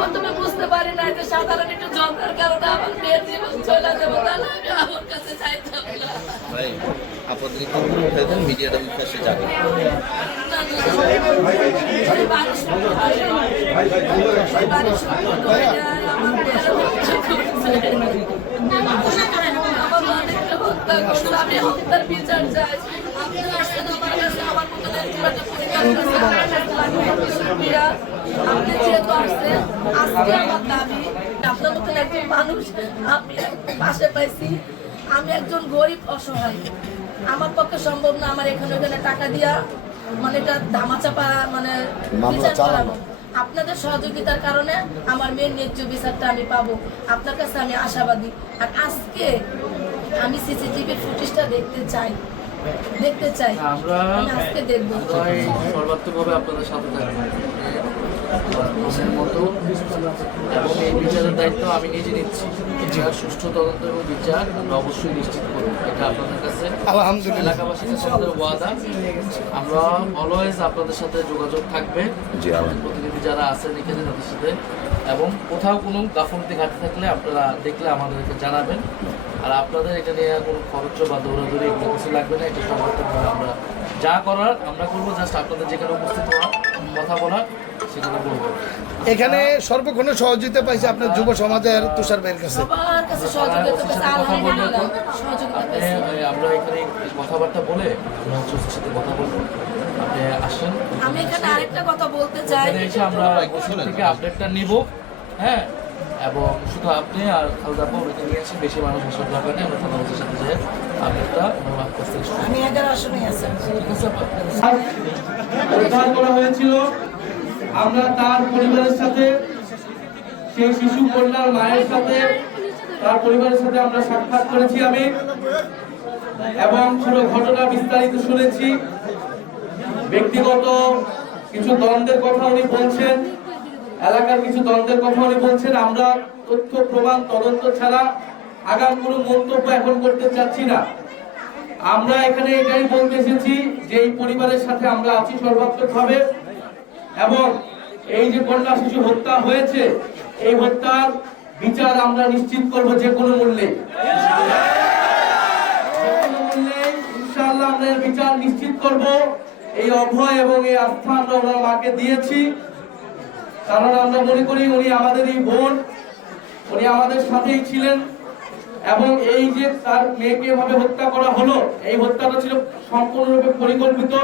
প্রথমে বুঝতে পারি না যে সাধারণ একটু যন্ত্রের কারণে আমার মেয়ের জীবন চলে যাবে, তাহলে আমি আমার কাছে চাইতাম না। ভাই আপনাদের একটু উঠে দেন, মিডিয়াটা উঠে যাবে। আমি হত্যার বিচার চাই। আপনি যেহেতু আসছেন, আজকে আমার দাবি আপনার মতন একজন মানুষ আমি পাশে পাইছি। আমি একজন গরিব অসহায়, আমার পক্ষে সম্ভব না আমার এখানে ওখানে টাকা দিয়া মানে এটা ধামাচাপা মানে বিচার করাবো। আপনাদের সহযোগিতার কারণে আমার মেয়ের ন্যায্য বিচারটা আমি পাবো, আপনার কাছে আমি আশাবাদী। আর আজকে আমি সিসিটিভির ফুটেজটা দেখতে চাই। আমরা আজকে দেখবো। সর্বাত্মকভাবে আপনাদের সাথে থাকবো মতো, এবং এই বিচারের দায়িত্ব আমি নিজে নিচ্ছি। বিচার সুষ্ঠু তদন্ত এবং বিচার আমরা অবশ্যই নিশ্চিত করবো, এটা আপনাদের কাছে এলাকাবাসীর কাছে আমাদের ওয়াদা। আমরা অলওয়েজ আপনাদের সাথে যোগাযোগ থাকবে, প্রতিনিধি যারা আছেন এখানে তাদের সাথে, এবং কোথাও কোনো গাফলতি ঘাটতি থাকলে আপনারা দেখলে আমাদেরকে জানাবেন। আর আপনাদের এটা নিয়ে কোনো খরচ বা দৌড়াদৌড়ি এগুলো কিছু লাগবে না, এটা সর্বাত্মকভাবে আমরা যা করার আমরা করবো। জাস্ট আপনাদের যেখানে উপস্থিত হওয়া কথা বলার সেখানে বলবো। এখানে সর্বক্ষণে সহযোগিতা পাইছে আপনার যুব সমাজের তুষার ভাইয়ের কাছে। আমরা এখানে কথাবার্তা বলে সাথে কথা বলবো, আপনি আসেন। আমি এখানে আরেকটা কথা বলতে চাই, এসে আমরা থেকে আপডেটটা নিব, হ্যাঁ, এবং শুধু আপনি আর খালদাপা ওইটা নিয়ে আসে, বেশি মানুষ আসার দরকার নেই। আমরা থানাবাসীর সাথে যে আপডেটটা আমি 11 আসনে আছি। উদ্ধার করা হয়েছিল। আমরা তার পরিবারের সাথে, সেই শিশু কন্যার মায়ের সাথে, তার পরিবারের সাথে আমরা সাক্ষাৎ করেছি আমি, এবং পুরো ঘটনা বিস্তারিত শুনেছি। ব্যক্তিগত কিছু দ্বন্দ্বের কথা উনি বলছেন, এলাকার কিছু দ্বন্দ্বের কথা উনি বলছেন। আমরা তথ্য প্রমাণ তদন্ত ছাড়া আগাম কোনো মন্তব্য এখন করতে চাচ্ছি না। আমরা এখানে এটাই বলতে এসেছি যে এই পরিবারের সাথে আমরা আছি সর্বাত্মকভাবে, এবং এই যে কন্যা শিশু হত্যা হয়েছে এই হত্যার বিচার আমরা নিশ্চিত করব যে কোনো মূল্যে। ইনশাআল্লাহ আমরা এর বিচার নিশ্চিত করব। এই অভয় এবং এই আস্থা আমরা ওনার মাকে দিয়েছি, কারণ আমরা মনে করি উনি আমাদের এই বোন, উনি আমাদের সাথেই ছিলেন। এবং এই যে তার মেয়েকে এভাবে হত্যা করা হলো, এই হত্যাটা ছিল সম্পূর্ণরূপে পরিকল্পিত।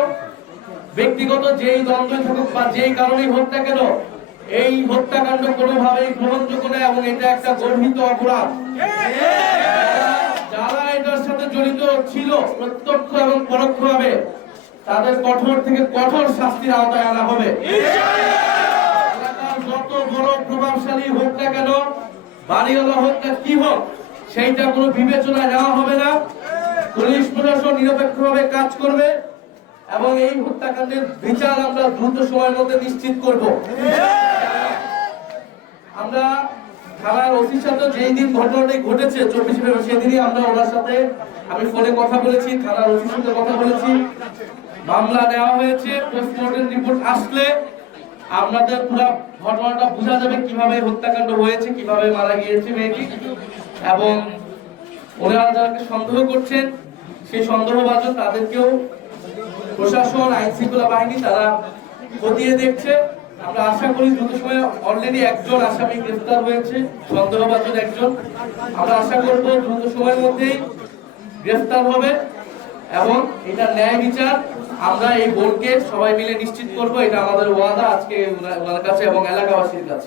ব্যক্তিগত যেই দ্বন্দ্ব থাকুক বা যেই কারণেই হত্যা কেন, এই হত্যাকাণ্ড কোনোভাবেই গ্রহণযোগ্য নয়, এবং এটা একটা গর্হিত অপরাধ। যারা এটার সাথে জড়িত ছিল প্রত্যক্ষ এবং পরোক্ষভাবে, তাদের কঠোর থেকে কঠোর শাস্তির আওতায় আনা হবে। এলাকার যত বড় প্রভাবশালী হোক না কেন, বাড়িওয়ালা হোক না কি হোক, সেইটা কোনো বিবেচনা নেওয়া হবে না। পুলিশ প্রশাসন নিরপেক্ষভাবে কাজ করবে, এবং এই হত্যাকাণ্ডের বিচার আমরা দ্রুত সময়ের মধ্যে নিশ্চিত করব। আমরা থানার ওসির সাথে যেই দিন ঘটনাটি ঘটেছে 24 ফেব্রুয়ারি, সেদিনই আমরা ওনার সাথে আমি ফোনে কথা বলেছি, থানার ওসির সাথে কথা বলেছি। মামলা নেওয়া হয়েছে, পোস্টমর্টেম রিপোর্ট আসলে আপনাদের পুরো ঘটনাটা বোঝা যাবে কিভাবে হত্যাকাণ্ড হয়েছে, কিভাবে মারা গিয়েছে মেয়েটি। এবং ওনারা যাদেরকে সন্দেহ করছেন, সেই সন্দেহভাজন তাদেরকেও প্রশাসন, আইন শৃঙ্খলা বাহিনী তারা খতিয়ে দেখছে। আমরা আশা করি দ্রুত সময়ে, অলরেডি একজন আসামি গ্রেফতার হয়েছে, সন্দেহভাজন একজন। আমরা আশা করব দ্রুত সময়ের মধ্যেই গ্রেফতার হবে, এবং এটা ন্যায় বিচার আমরা এই বোনকে সবাই মিলে নিশ্চিত করব। এটা আমাদের ওয়াদা আজকে ওনার কাছে এবং এলাকাবাসীর কাছে।